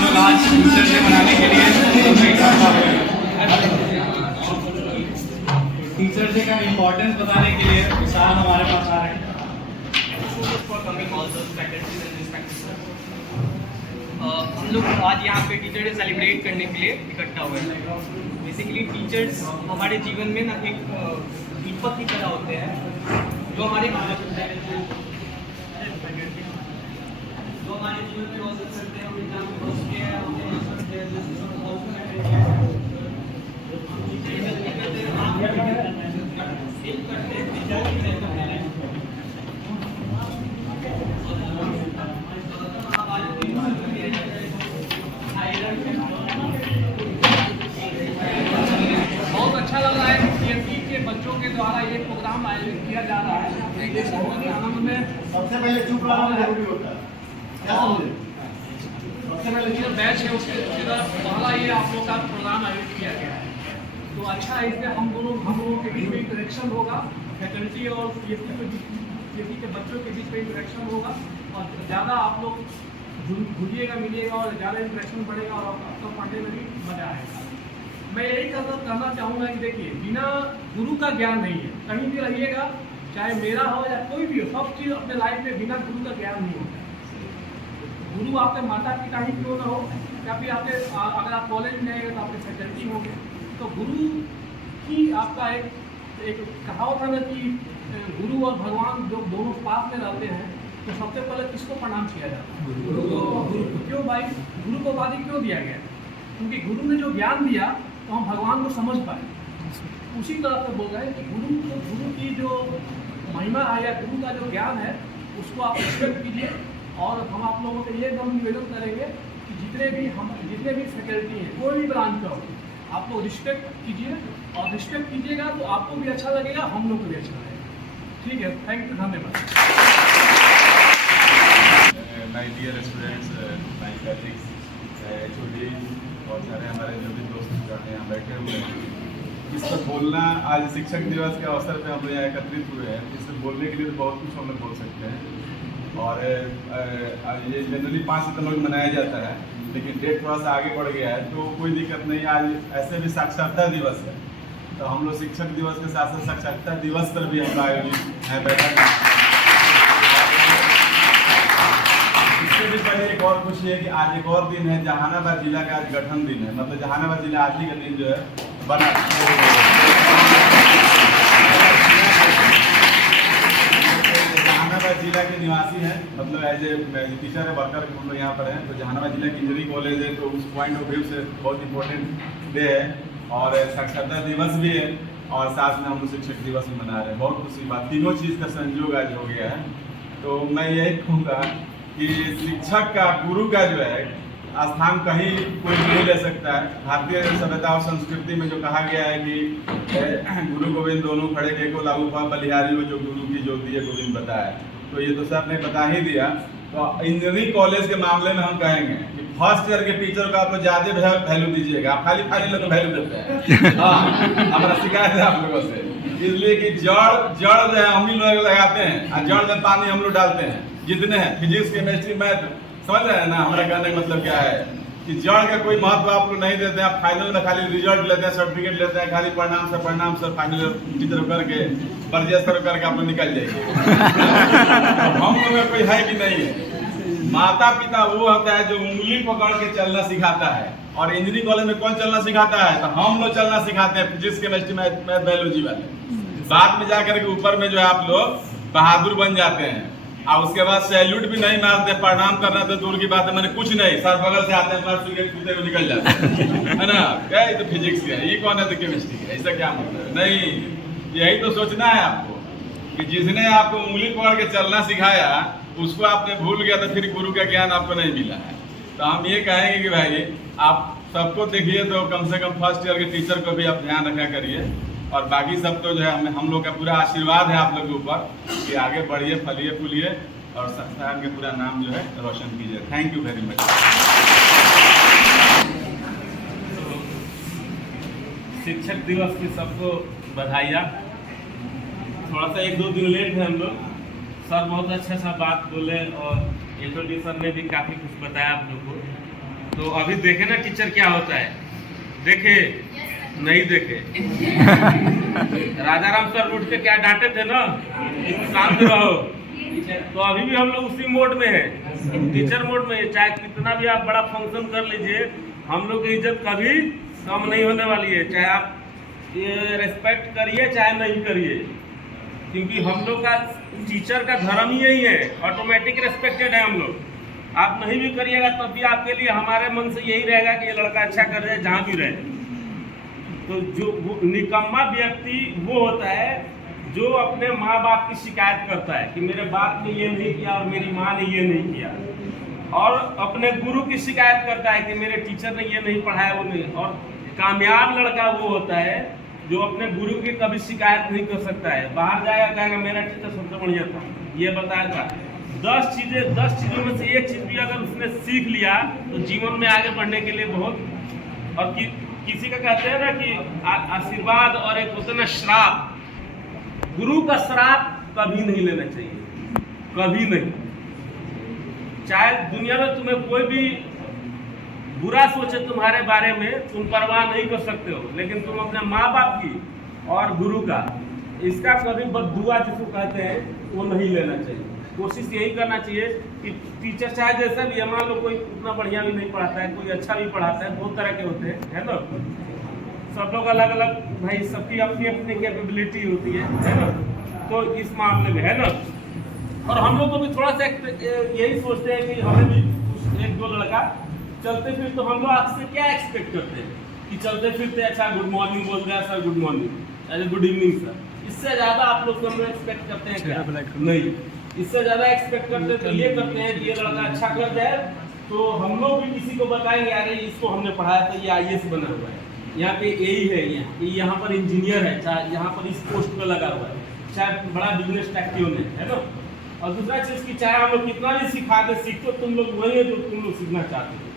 हम लोग आज टीचर डे मनाने के लिए टीचर डे का इम्पोर्टेंस बताने के लिए विशाल हमारे पास आ रहे हैं। हम लोग आज यहाँ पे टीचर डे सेलिब्रेट करने के लिए इकट्ठा हुए हैं। बेसिकली टीचर्स हमारे जीवन में ना एक दीपक की तरह होते हैं जो हमारे जीवन में रोशन करते हैं। बहुत अच्छा लग रहा है कि सीएमटी के बच्चों के द्वारा ये प्रोग्राम आयोजित किया जा रहा है। आनंद में सबसे पहले चुप रहना जरूरी होता है। क्या समझे? सबसे पहले जो बैच है उसके पहला ये आप लोग का प्रोग्राम आयोजित किया गया है, तो अच्छा है। इससे हम लोगों के बीच में इंटरेक्शन होगा, फैकल्टी और सीएमटी के बच्चों के बीच में इंटरेक्शन होगा और ज़्यादा आप लोग घुलिएगा मिलिएगा और ज़्यादा इंटरेक्शन बढ़ेगा और आपको पढ़ने में भी मज़ा आएगा। मैं यही कहना चाहूँगा कि देखिए, बिना गुरु का ज्ञान नहीं है। कहीं भी रहिएगा, चाहे मेरा हो या कोई भी हो, सब चीज़ अपने लाइफ में बिना गुरु का ज्ञान नहीं होता। गुरु आपके माता पिता ही क्यों ना हो, या फिर आपके अगर आप कॉलेज में आएंगे तो आपके फैकल्टी होंगे, तो गुरु ही आपका एक कहावत है ना कि गुरु और भगवान जो दोनों पास में रहते हैं, तो सबसे पहले किसको प्रणाम किया जाता है? गुरु को। क्यों भाई? गुरु को उपाधि क्यों दिया गया? क्योंकि गुरु ने जो ज्ञान दिया तो हम भगवान को समझ पाए। उसी तरह से बोल रहे हैं कि गुरु की जो महिमा है या गुरु का जो ज्ञान है उसको आप रिस्पेक्ट कीजिए। और हम आप लोगों से ये निवेदन करेंगे कि जितने भी फैकल्टी हैं, कोई भी ब्रांच का हो, आप लोग रिस्पेक्ट कीजिए। और रिस्पेक्ट कीजिएगा तो आपको भी अच्छा लगेगा, हम लोग को भी अच्छा लगेगा। ठीक है, थैंक यू, धन्यवाद। My dear students, my colleagues, HOD और सारे हमारे जो भी दोस्त जाते हैं यहाँ बैठे हुए हैं, इस पर बोलना, आज शिक्षक दिवस के अवसर पे हम लोग यहाँ एकत्रित हुए हैं। इस पर बोलने के लिए तो बहुत कुछ हम लोग बोल सकते हैं। और ये जनरली 5 सितंबर को मनाया जाता है, लेकिन डेट थोड़ा सा आगे बढ़ गया है, तो कोई दिक्कत नहीं। आज ऐसे भी साक्षरता दिवस है, तो हम लोग शिक्षक दिवस के साथ साथ साक्षरता दिवस पर भी हम आयोजित हैं बैठक। इससे भी पहले एक और खुशी है कि आज एक और दिन है, जहानाबाद जिला का आज गठन दिन है। मतलब जहानाबाद जिला आज ही का दिन जो है बना। जहानाबाद जिला के निवासी हैं, मतलब एज ए टीचर है, वर्कर हम लोग यहाँ पर हैं। तो जहानाबाद जिला की इंजीनियरिंग कॉलेज है, तो उस पॉइंट ऑफ व्यू से बहुत इंपॉर्टेंट डे है और साक्षरता दिवस भी है और साथ में हम लोग शिक्षक दिवस भी मना रहे हैं। बहुत खुशी बात, तीनों चीज़ का संयोग आज हो गया है। तो मैं यही कहूँगा कि शिक्षक का, गुरु का जो है स्थान कहीं कोई नहीं ले सकता है। भारतीय सभ्यता और संस्कृति में जो कहा गया है कि गुरु गोविंद दोनों खड़े के को लागू पा बलिहारी हो, जो गुरु की ज्योति है गोविंद बताया। तो ये तो सर ने बता ही दिया। तो इंजीनियरिंग कॉलेज के मामले में हम कहेंगे कि फर्स्ट ईयर के टीचर को आप लोग ज़्यादा वैल्यू दीजिएगा। आप खाली लोग वैल्यू देते हैं। हाँ, हमारा शिकायत है आप लोगों से, इसलिए कि जड़ जो है हम ही लोग लगाते हैं और जड़ में पानी हम लोग डालते हैं जितने हैं। फिजिक्स, केमिस्ट्री, मैथ, समझ रहे हैं ना हमारा कहने का मतलब क्या है कि जड़ का कोई महत्व आप लोग नहीं देते हैं। आप फाइनल में खाली रिजल्ट लेते हैं, सर्टिफिकेट लेते हैं, खाली प्रणाम सर फाइनल टीचर करके बर्जेस्टर करके आप लोग निकल जाएंगे। हम लोग में कोई है कि नहीं है? माता पिता वो होता है जो उंगली पकड़ के चलना सिखाता है, और इंजीनियरिंग कॉलेज में कौन चलना सिखाता है? तो हम लोग चलना सिखाते हैं, फिजिक्स, केमिस्ट्री, मैथ, बायोलॉजी वाले। बाद में जाकर के ऊपर में जो है आप लोग बहादुर बन जाते हैं और उसके बाद सैल्यूट भी नहीं मारते, प्रणाम करना तो दूर की बात है, मैंने कुछ नहीं, सर बगल से आते हैं, सर्टिफिकेट पीते हुए निकल जाते हैं, है ना? क्या ये तो फिजिक्स है, ये कौन है तो केमिस्ट्री है, ऐसा क्या मतलब? नहीं, यही तो सोचना है आपको कि जिसने आपको उंगली पकड़ के चलना सिखाया उसको आपने भूल गया, तो फिर गुरु का ज्ञान आपको नहीं मिला है। तो हम ये कहेंगे कि भाई आप सबको देखिए, तो कम से कम फर्स्ट ईयर के टीचर को भी आप ध्यान रखा करिए, और बाकी सब तो जो है हम लोग का पूरा आशीर्वाद है आप लोग के ऊपर कि आगे बढ़िए, फलिए फूलिए और संस्थान के पूरा नाम जो है रोशन कीजिए। Thank you very much. शिक्षक दिवस की सबको बधाइयाँ। थोड़ा सा 1-2 दिन लेट है हम लोग। सर बहुत अच्छा सा बात बोले और HOD सर ने भी काफ़ी कुछ बताया आप लोग को। तो अभी देखे ना टीचर क्या होता है, देखे नहीं देखे। राजाराम सर उठ के क्या डांटे थे ना, शांत रहो। तो अभी भी हम लोग उसी मोड में है, टीचर मोड में है। चाहे कितना भी आप बड़ा फंक्शन कर लीजिए, हम लोग की इज्जत कभी कम नहीं होने वाली है। चाहे आप ये रेस्पेक्ट करिए चाहे नहीं करिए, क्योंकि हम लोग का टीचर का धर्म ही यही है, ऑटोमेटिक रेस्पेक्टेड है हम लोग। आप नहीं भी करिएगा तब भी आपके लिए हमारे मन से यही रहेगा कि ये लड़का अच्छा कर रहे जहाँ भी रहे। तो जो निकम्मा व्यक्ति वो होता है जो अपने माँ बाप की शिकायत करता है कि मेरे बाप ने ये नहीं किया और मेरी माँ ने ये नहीं किया, और अपने गुरु की शिकायत करता है कि मेरे टीचर ने ये नहीं पढ़ाया वो नहीं। और कामयाब लड़का वो होता है जो अपने गुरु की कभी शिकायत नहीं कर सकता है। बाहर जाएगा कहेगा मेरा टीचर सबसे बढ़िया था, ये बताया था। 10 चीज़ों में से एक चीज़ भी अगर उसने सीख लिया तो जीवन में आगे बढ़ने के लिए बहुत। और किसी का कहते हैं ना कि आशीर्वाद और एक होता है ना श्राप, गुरु का श्राप कभी नहीं लेना चाहिए, कभी नहीं। चाहे दुनिया में तुम्हें कोई भी बुरा सोचे तुम्हारे बारे में, तुम परवाह नहीं कर सकते हो, लेकिन तुम अपने माँ बाप की और गुरु का इसका कभी बद्दुआ जिसको कहते हैं वो नहीं लेना चाहिए। कोशिश यही करना चाहिए कि टीचर चाहे जैसा भी है, मान लो कोई उतना बढ़िया भी नहीं पढ़ाता है, कोई अच्छा भी पढ़ाता है, बहुत तरह के होते हैं, है ना। सब लोग अलग अलग, भाई सबकी अपनी अपनी कैपेबिलिटी होती है ना। तो इस मामले में है ना, और हम लोग को भी थोड़ा सा यही सोचते हैं कि हमें भी एक दो लड़का चलते फिर, तो हम लोग आपसे क्या एक्सपेक्ट करते हैं कि चलते फिरते अच्छा गुड मॉर्निंग बोल रहे हैं सर, गुड मॉर्निंग, अरे गुड इवनिंग सर। इससे ज़्यादा आप लोग हम एक्सपेक्ट करते हैं क्या? नहीं, इससे ज़्यादा एक्सपेक्ट करते तो ये करते हैं कि ये लड़का अच्छा कर जाए, तो हम लोग भी किसी को बताएंगे अरे इसको हमने पढ़ाया था, ये IAS बना हुआ है, यहाँ पे यही है, यहाँ पर इंजीनियर है, चाहे यहाँ पर इस पोस्ट पर लगा हुआ है, चाहे बड़ा बिजनेस टैक्टियों है ना। और दूसरा चीज़ की चाहे हम लोग कितना भी सिखा दे, सीखो तुम लोग वही है जो तुम लोग सीखना चाहते हो।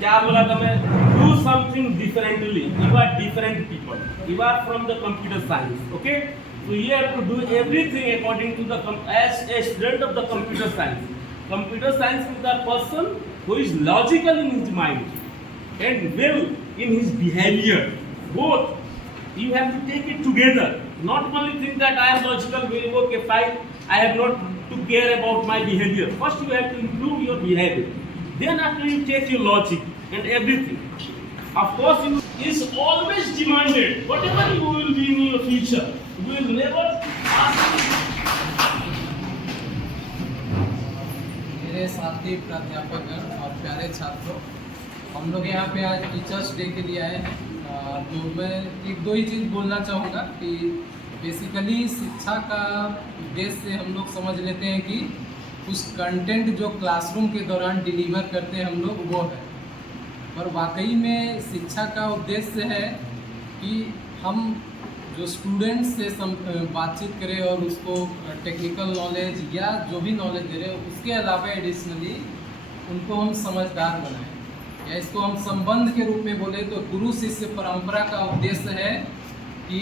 क्या बोला था मैं? Do something differently, you are different people, you are from the computer science, okay. So you have to do everything according to the as a student of the computer science. Computer science is the person who is logical in his mind and well in his behavior. Both you have to take it together. Not only think that I am logical, very okay, fine. I have not to care about my behavior. First you have to improve your behavior. Then after you take your logic and everything. Of course, you is always demanded. Whatever you will be in your future, you will never ask. मेरे साथी प्राध्यापक और प्यारे छात्रों, हम लोग यहाँ पे आज टीचर्स डे के लिए आए हैं। तो मैं एक दो ही चीज़ बोलना चाहूँगा कि बेसिकली शिक्षा का उद्देश्य हम लोग समझ लेते हैं कि उस कंटेंट जो क्लासरूम के दौरान डिलीवर करते हैं हम लोग, वो है। और वाकई में शिक्षा का उद्देश्य है कि हम जो स्टूडेंट्स से बातचीत करें और उसको टेक्निकल नॉलेज या जो भी नॉलेज दे रहे हैं उसके अलावा एडिशनली उनको हम समझदार बनाएं, या इसको हम संबंध के रूप में बोले तो गुरु शिष्य परंपरा का उद्देश्य है कि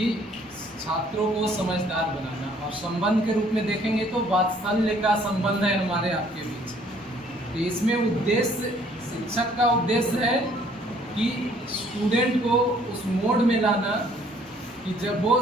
छात्रों को समझदार बनाना। और संबंध के रूप में देखेंगे तो वात्सल्य का संबंध है हमारे आपके बीच। तो इसमें उद्देश्य, शिक्षक का उद्देश्य है कि स्टूडेंट को उस मोड में लाना कि जब वो